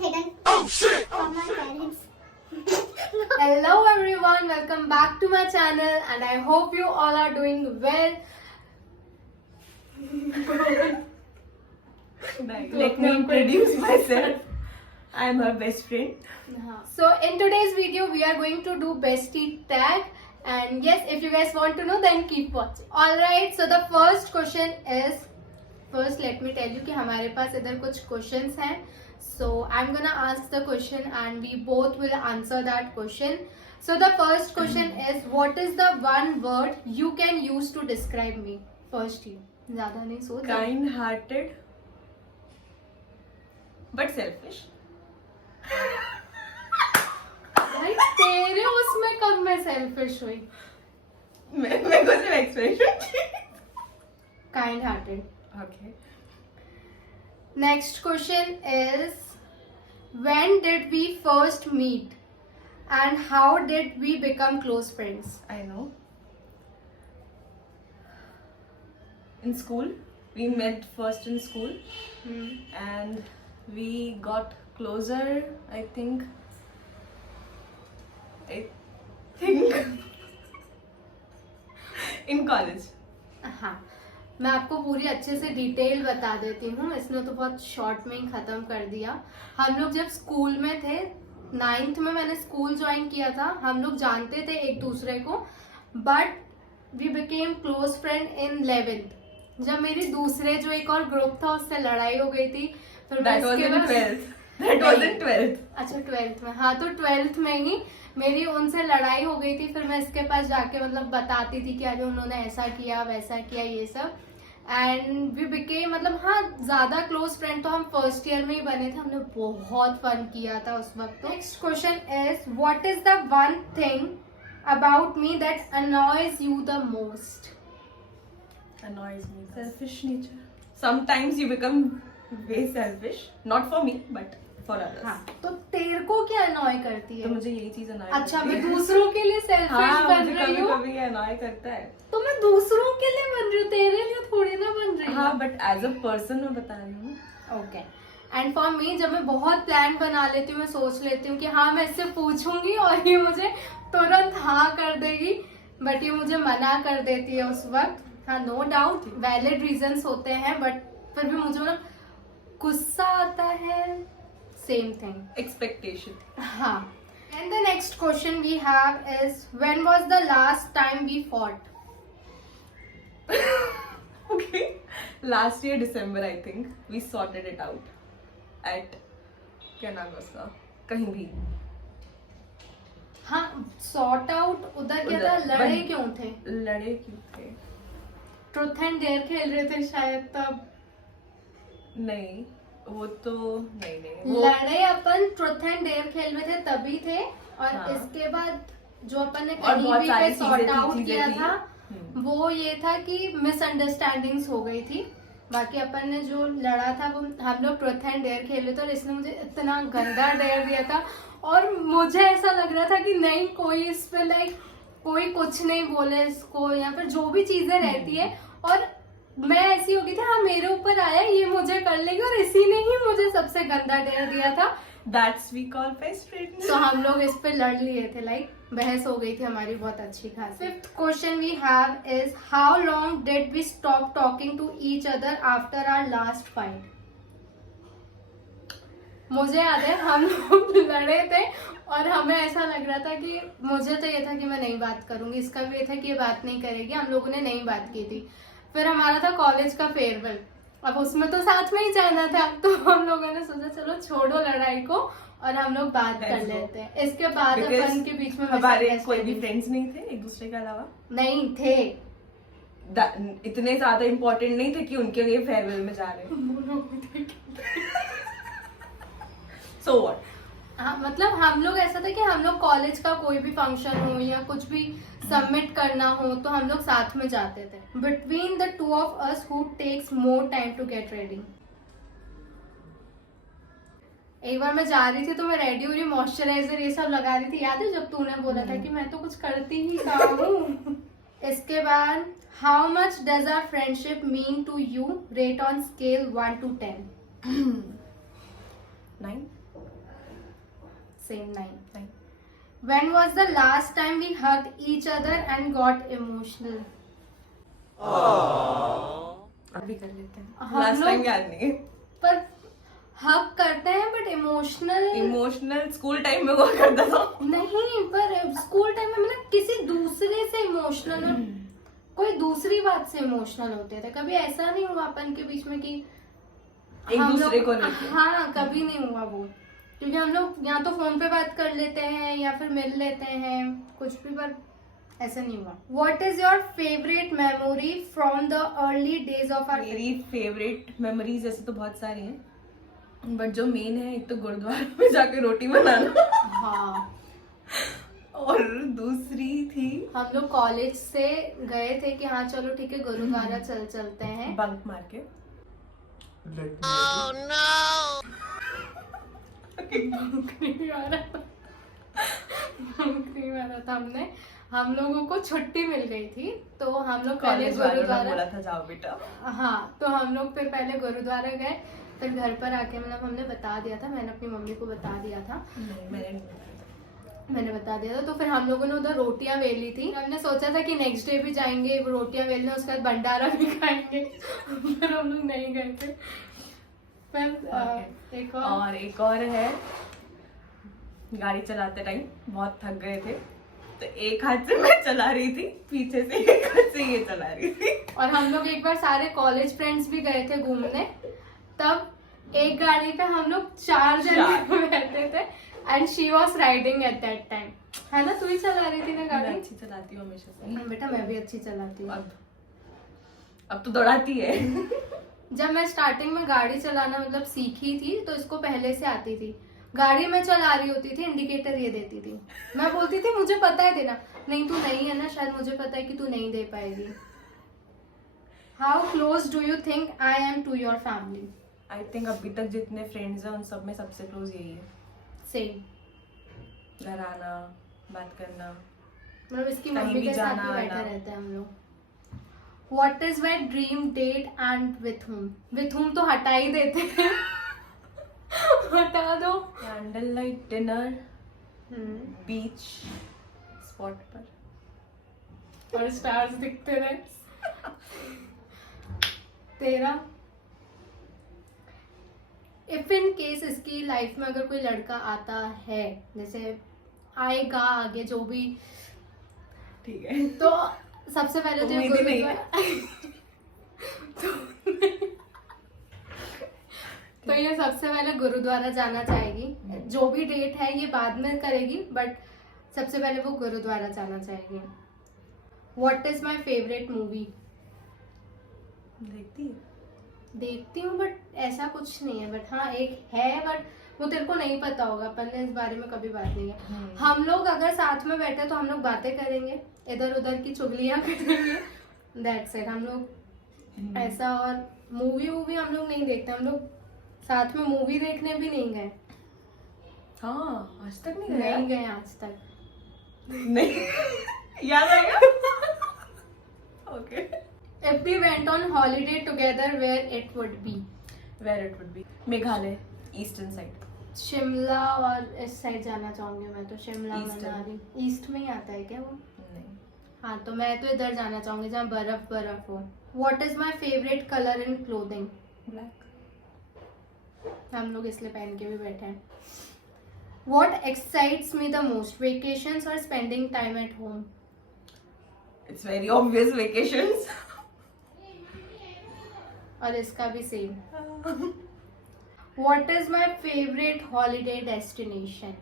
hidden from my parents. Hello everyone, welcome back to my channel and I hope you all are doing well. Let me introduce myself. I am her best friend. So in today's video we are going to do bestie tag, and yes, if you guys want to know then keep watching. Alright, so the first question is, first let me tell you कि हमारे पास इधर कुछ questions हैं. So I'm gonna ask the question and we both will answer that question. So the first question is, what is the one word you can use to describe me? First you. ज़्यादा नहीं सोच. Kind-hearted, but selfish. भाई तेरे उसमें कब मैं selfish हुई? मैं कुछ expression. Kind hearted. Okay. Next question is, when did we first meet and how did we become close friends? I know. In school, we met first in school, and we got closer. I think in college. हाँ, मैं आपको पूरी अच्छे से detail बता देती हूँ. इसने तो बहुत शॉर्ट में ही खत्म कर दिया. हम लोग जब स्कूल में थे, 9th में मैंने स्कूल ज्वाइन किया था. हम लोग जानते थे एक दूसरे को, but we became close friend in 11th. जब मेरी दूसरे जो एक और ग्रुप था उससे लड़ाई हो गई थी. फिर That was in 12th. That was in 12th. अच्छा 12th में. हाँ, तो 12th में ही मेरी उनसे लड़ाई हो गई थी. फिर मैं इसके पास जाके मतलब बताती थी कि अरे उन्होंने ऐसा किया वैसा किया ये सब. एंड वी बिकेम, मतलब हाँ, ज्यादा क्लोज फ्रेंड तो हम फर्स्ट ईयर में ही बने थे. हमने बहुत फन किया था उस वक्त. Next question is, what is the one thing about me that annoys you the most? Annoys me. Selfish nature. Sometimes you become very selfish. Not for me, but for others. हाँ, तो तेरे को क्या अनॉय करती तो है? मुझे यही चीज annoy अच्छा, करती मैं है. दूसरों के लिए सेल्फिश हाँ, बन मुझे रही कभी हूँ. कभी annoy करता है. तो मैं दूसरों के लिए बन रही हूँ, तेरे लिए थोड़ी ना बन रही हूँ. हाँ, but as a person मैं बता रही हूँ. ओके. एंड फॉर मी, जब मैं बहुत प्लान बना लेती हूँ, मैं सोच लेती हूँ कि हाँ मैं इससे पूछूंगी और ये मुझे तुरंत हाँ कर देगी, बट ये मुझे मना कर देती है उस वक्त. हाँ, नो डाउट वैलिड रीजंस होते हैं, बट फिर भी मुझे मतलब गुस्सा आता है. Same thing. Expectation. हाँ. And the next question we have is, when was the last time we fought? Okay. Last year December I think we sorted it out at क्या नाम है उसका, कहीं भी. हाँ, सॉर्ट आउट उधर क्या था? उधर. लड़े But- क्यों थे? लड़े क्यों थे? ट्रुथ एंड डेयर खेल रहे थे शायद तब. नहीं, वो तो नहीं वो लड़े अपन ट्रुथ एंड डेयर खेल रहे थे तभी थे. और हाँ. इसके बाद जो अपन ने और कहीं बहुत भी सारी पे सॉर्ट चीजें थी, आउट चीजें किया थी. था, वो ये था कि मिसअंडरस्टैंडिंग्स हो गई थी. बाकी अपन ने जो लड़ा था वो हम लोग ट्रुथ एंड डेयर खेल रहे थे और इसने मुझे इतना गंदा डेयर दिया था और मुझे ऐसा लग रहा था कि नहीं, कोई इस पे लाइक कोई कुछ नहीं बोले इसको, या फिर जो भी चीजें रहती है. और मैं ऐसी हो गई थी, हाँ मेरे ऊपर आया, ये मुझे कर लेगी, और इसी ने ही मुझे सबसे गंदा डेयर दिया था. That's we call best friends. तो हम लोग इस पे लड़ लिए थे, लाइक बहस हो गई थी हमारी बहुत अच्छी खासी. Fifth question we have is, how long did we stop talking to each other after our last fight? मुझे याद है हम लोग लड़े थे और हमें ऐसा लग रहा था कि, मुझे तो ये था कि मैं नहीं बात करूंगी, इसका भी ये था कि ये बात नहीं करेगी. हम लोगों ने नहीं बात की थी. फिर हमारा था कॉलेज का फेयरवेल. अब उसमें तो साथ में ही जाना था, तो हम लोगों ने सोचा चलो छोड़ो लड़ाई को और हम लोग बात कर लेते हैं. इसके बाद Because अपन के बीच में हमारे कोई भी फ्रेंड्स नहीं थे एक दूसरे के अलावा. नहीं थे. इतने ज्यादा इम्पोर्टेंट नहीं थे कि उनके लिए फेयरवेल में जा रहे हैं. So what? हाँ, मतलब हम लोग ऐसा था कि हम लोग कॉलेज का कोई भी फंक्शन हो या कुछ भी सबमिट करना हो तो हम लोग साथ में जाते थे. Between the two of us who takes more time to get ready. एक बार मैं जा रही थी तो मैं रेडी हो रही, मॉइस्चराइजर ये सब लगा रही थी. याद है जब तूने बोला था कि मैं तो कुछ करती ही काम हूँ. इसके बाद, how much does our friendship mean to you? Rate on scale 1 to 10. 9. Same 9. When was the last time we hugged each other and got emotional? अभी कर लेते हैं. हम लास्ट लोग- टाइम याद नहीं है. पर हग करते हैं बट इमोशनल स्कूल टाइम में हुआ करता था. नहीं, पर स्कूल टाइम में मतलब किसी दूसरे से इमोशनल और कोई दूसरी बात से इमोशनल होते थे. कभी ऐसा नहीं हुआ अपन के बीच में कि एक हम दूसरे लोग- को लेके. हाँ, कभी नहीं हुआ वो. क्योंकि हम लोग या तो फोन पे बात कर लेते हैं या फिर मिल लेते हैं कुछ भी, पर ऐसा नहीं हुआ. What is your favorite memory from the early days of our मेरी फेवरेट मेमोरीज ऐसे तो बहुत सारी हैं, बट जो मेन है एक तो गुरुद्वारा में जाके रोटी बनाना हाँ, और दूसरी थी हम लोग कॉलेज से गए थे कि हाँ चलो ठीक है गुरुद्वारा चलते हैं. बंक मार के. नहीं आ रहा था. हम लोगों को छुट्टी मिल गई थी तो हम लोग पहले कॉलेज वालों ने गुरुद्वारा, बोला था जाओ बेटा. हाँ तो हम लोग फिर पहले गुरुद्वारा गए, फिर घर पर आके मतलब हमने बता दिया था, मैंने अपनी मम्मी को बता दिया था, मैंने बता दिया था. तो फिर हम लोगों ने उधर रोटियां वेली थी. हमने सोचा था कि नेक्स्ट डे भी जाएंगे रोटियां वेलने, उसके बाद भंडारा भी खाएंगे. फिर हम लोग नहीं गए थे. फिर एक और है, गाड़ी चलाते टाइम बहुत थक गए थे तो एक हाथ से मैं चला रही थी, पीछे से एक हाथ से ये चला रही थी. और हम लोग एक बार सारे कॉलेज फ्रेंड्स भी गए थे घूमने, तब एक गाड़ी पे हम लोग 4 जने बैठे थे and she was riding at that time. है ना, तू ही चला रही थी ना मैं गाड़ी? अच्छी चलाती हूँ हमेशा से. बेटा मैं भी अच्छी चलाती हूँ. अब तो दौड़ाती है. जब मैं स्टार्टिंग में गाड़ी चलाना मतलब सीखी थी तो इसको पहले से आती थी. गाड़ी में चला रही होती थी, इंडिकेटर ये देती थी, मैं बोलती थी मुझे पता है देना. नहीं तू नहीं है ना, शायद मुझे पता है कि तू नहीं दे पाएगी. How close do you think I am to your family? I think अभी तक जितने फ्रेंड्स हैं उन सब में सबसे क्लोज यही है. सेम. घर आना, बात करना, मतलब इसकी कहीं मम्मी भी के साथ जाना भी बैठे आना. रहते हैं हम लोग. What is my dream date and with whom? With whom तो हटा ही देते हैं. हटा दो. कैंडल लाइट डिनर, बीच स्पॉट पर और स्टार्स दिखते रहे. तेरा? इफ इन केस इसकी लाइफ में अगर कोई लड़का आता है, जैसे आएगा आगे जो भी, ठीक है. तो सबसे पहले तो ये उम्मीद ही नहीं है. तो ये सबसे पहले गुरुद्वारा जाना चाहेगी. जो भी डेट है ये बाद में करेगी, बट सबसे पहले वो गुरुद्वारा जाना चाहेगी. What is my favourite movie? देखती है. देखती हूँ बट ऐसा कुछ नहीं है. बट हाँ एक है, बट वो तेरे को नहीं पता होगा, अपन ने इस बारे में कभी बात नहीं है. हम लोग अगर साथ में बैठे तो हम लोग बातें करेंगे, इधर उधर की चुगलियां करेंगे. That's it. हम लोग ऐसा, और मूवी हम लोग नहीं देखते. हम लोग साथ में मूवी देखने भी नहीं गए. हाँ, आज तक नहीं गए आज तक. नहीं. याद आएगा. Okay. If we went on holiday together, where it would be? Where it would be? Meghalaya, eastern side. Shimla और इस साइड जाना चाहूंगी मैं तो. शिमला Eastern. मनाली ईस्ट में ही आता है क्या वो? नहीं. हाँ तो मैं तो इधर जाना चाहूंगी जहाँ बर्फ हो. What is my favorite color in clothing? Black. हम लोग इसलिए पहन के भी बैठे हैं. What excites me the most? Vacations or spending time at home? It's very obvious vacations. और इसका भी same. What is my favorite holiday destination?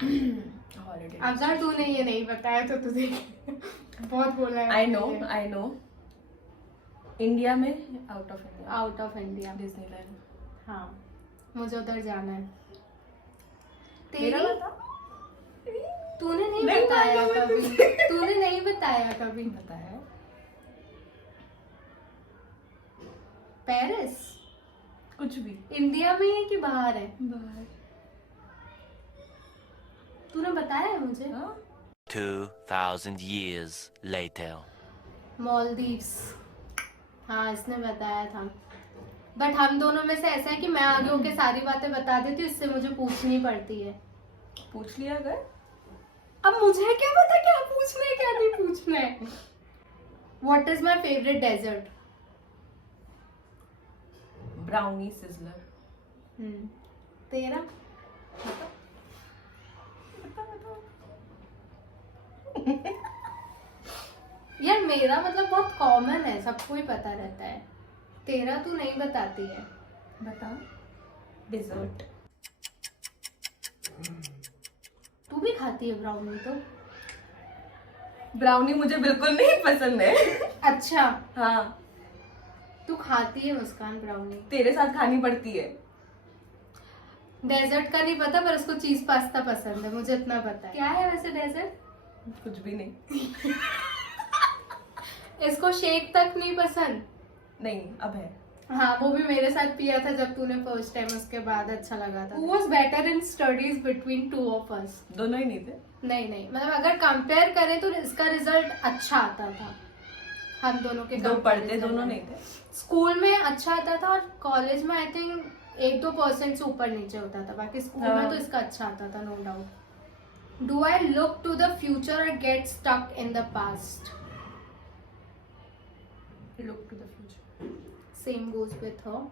Holiday. अगर तूने ये नहीं बताया तो तू देख. बहुत बोला है. I know. इंडिया में, out of India. Out of India. Disneyland. हाँ मुझे उधर जाना है. मेरा तेरी? बता. तूने नहीं नहीं बताया बताया कभी. मैंने. तूने नहीं बताया कभी. बताया. पेरिस कुछ भी. इंडिया में है कि बाहर है? बाहर. तूने बताया है मुझे. हाँ. 2,000 years later. मालदीव्स. हाँ इसने बताया था. बट हम दोनों में से ऐसा है कि मैं आगे होके सारी बातें बता देती हूँ, इससे मुझे पूछनी पड़ती है. पूछ लिया अगर। अब मुझे क्या पता क्या पूछना है क्या नहीं पूछना है। What is my favorite dessert? Brownie sizzler. तेरा? यार मेरा मतलब बहुत कॉमन है, सबको ही पता रहता है। तेरा तू नहीं बताती है। बता। डिजर्ट। तू भी खाती है ब्राउनी तो? ब्राउनी मुझे बिल्कुल नहीं पसंद है। अच्छा, हाँ, तू खाती है मुस्कान ब्राउनी? तेरे साथ खानी पड़ती है। डेजर्ट का नहीं पता पर उसको चीज पास्ता पसंद है, मुझे इतना पता है। क्या है वैसे डेजर्ट? कुछ भी नहीं। इसको शेक तक नहीं पसंद? नहीं, अब है। हाँ, वो भी मेरे साथ पिया था जब तूने फर्स्ट टाइम, उसके बाद अच्छा लगा था। Who was better in studies between two of us? दोनों ही नहीं थे। नहीं मतलब अगर कंपेयर करें तो इसका रिजल्ट अच्छा आता था। हम दोनों के दो पढ़ते comparison दोनों में। नहीं थे। स्कूल में अच्छा आता था और कॉलेज में आई थिंक 1-2% से ऊपर नीचे होता था, बाकी स्कूल में तो इसका अच्छा आता था, no doubt. Do I look to the future और get stuck in the past? Look to the future. Same goes with her,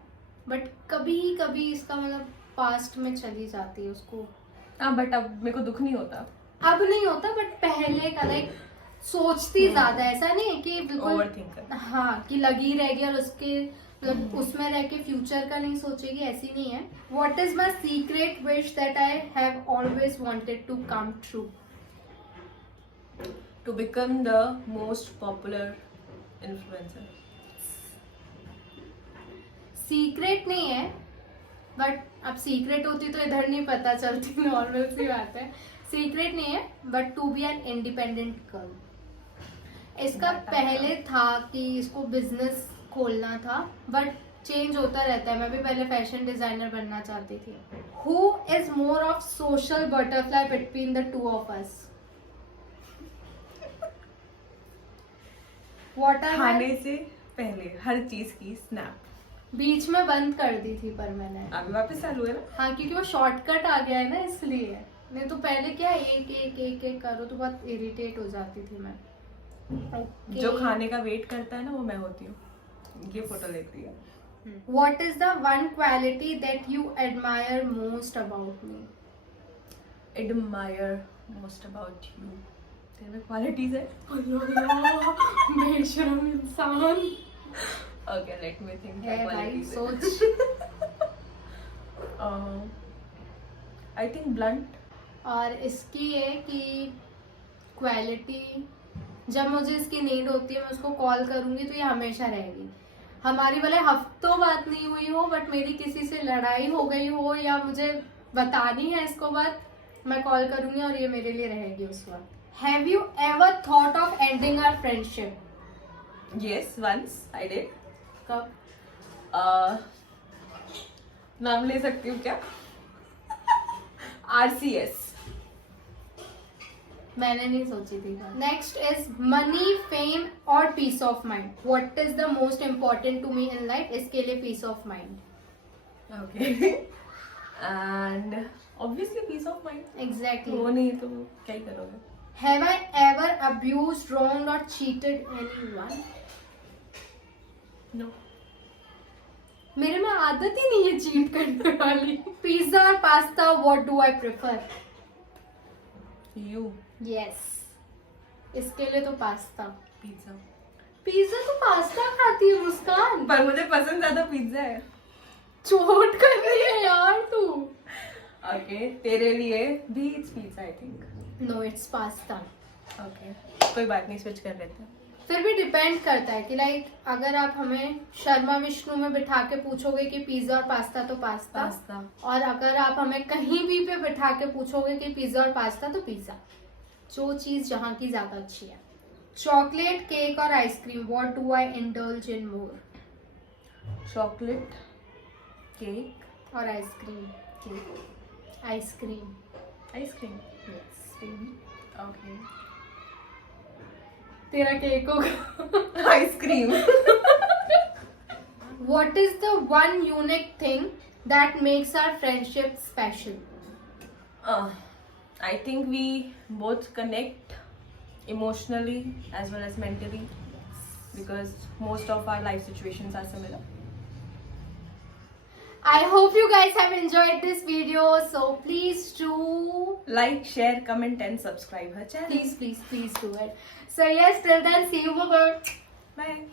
but कभी कभी इसका मतलब पास्ट में चली जाती है उसको। हाँ, बट अब मेरे को दुख नहीं होता। अब नहीं होता, बट पहले का लाइक सोचती ज्यादा, ऐसा नहीं है कि बिल्कुल ओवरथिंकर। हाँ कि लगी रहेगी और उसके मतलब उसमें रह के फ्यूचर का नहीं सोचेगी, ऐसी नहीं है। What is my secret wish that I have always wanted to come true? To become the most popular influencer. Secret नहीं है, बट अब सीक्रेट होती तो इधर नहीं पता चलती, नॉर्मल सी बात है। सीक्रेट नहीं है, but to be an independent girl. इसका पहले था कि इसको बिजनेस खोलना था, बट चेंज होता रहता है। मैं भी पहले फैशन डिजाइनर बनना चाहती थी। Who is more of social butterfly between the two of us? What are खाने से पहले हर चीज की स्नैप। बीच में बंद कर दी थी पर मैंने। अभी वापस चालू है ना। हाँ, क्योंकि वो शॉर्टकट आ गया है ना, इसलिए। नहीं तो पहले क्या एक एक एक एक करो तो बहुत इरिटेट हो जाती थी मैं। Okay. जो खाने का वेट करता है ना, वो मैं होती हूँ। ये फोटो लेती है। What is the one quality that you admire most about me? Admire most about you। तेरे में क्वालिटीज है। बेशरम इंसान Okay, let me think। है भाई, सोच। I think blunt। और इसकी है कि क्वालिटी, जब मुझे इसकी नीड होती है मैं उसको कॉल करूंगी तो ये हमेशा रहेगी। हमारी भले हफ्तों बात नहीं हुई हो, बट मेरी किसी से लड़ाई हो गई हो या मुझे बतानी है इसको बात, मैं कॉल करूंगी और ये मेरे लिए रहेगी उस वक्त। Have you ever thought of ending our friendship? Yes, once I did। कब? नाम ले सकती हूँ क्या? RCS। मैंने नहीं सोची थी। नेक्स्ट इज मनी, फेम और peace of mind. What is the most important to me in life? इसके लिए peace of mind. Okay। And obviously peace of mind। Exactly. वो नहीं तो क्या ही करोगे? Have I ever abused, wronged और चीटेड एनीवन? No। मेरे में आदत ही नहीं है चीट करने वाली। पिज्जा और pasta, what do I prefer? You। Yes, इसके लिए तो पास्ता। Pizza। पिज्जा तो पास्ता खाती है मुस्कान। पर मुझे पसंद ज्यादा पिज्जा है। चोट कर रही है यार तू। Okay, तेरे लिए भी it's pizza I think। No, it's pasta. Okay, कोई बात नहीं, स्विच कर लेते हैं। फिर भी डिपेंड करता है कि लाइक अगर आप हमें शर्मा विष्णु में बिठा के पूछोगे कि पिज्जा और पास्ता तो पास्ता, पास्ता। और अगर आप हमें कहीं भी पे बिठा के पूछोगे कि पिज्जा और पास्ता तो पिज्जा, जो चीज जहाँ की ज्यादा अच्छी है। चॉकलेट, केक और ice cream, what do I indulge in more? Chocolate, cake और ice cream. Cake ice cream. Ice cream. Okay. तेरा केक होगा। Ice cream. What is the one unique thing that makes our friendship special? I think we both connect emotionally as well as mentally because most of our life situations are similar. I hope you guys have enjoyed this video. So please do Like, share, comment and subscribe her channel. please do it. So yes, till then, see you. Bye. Bye.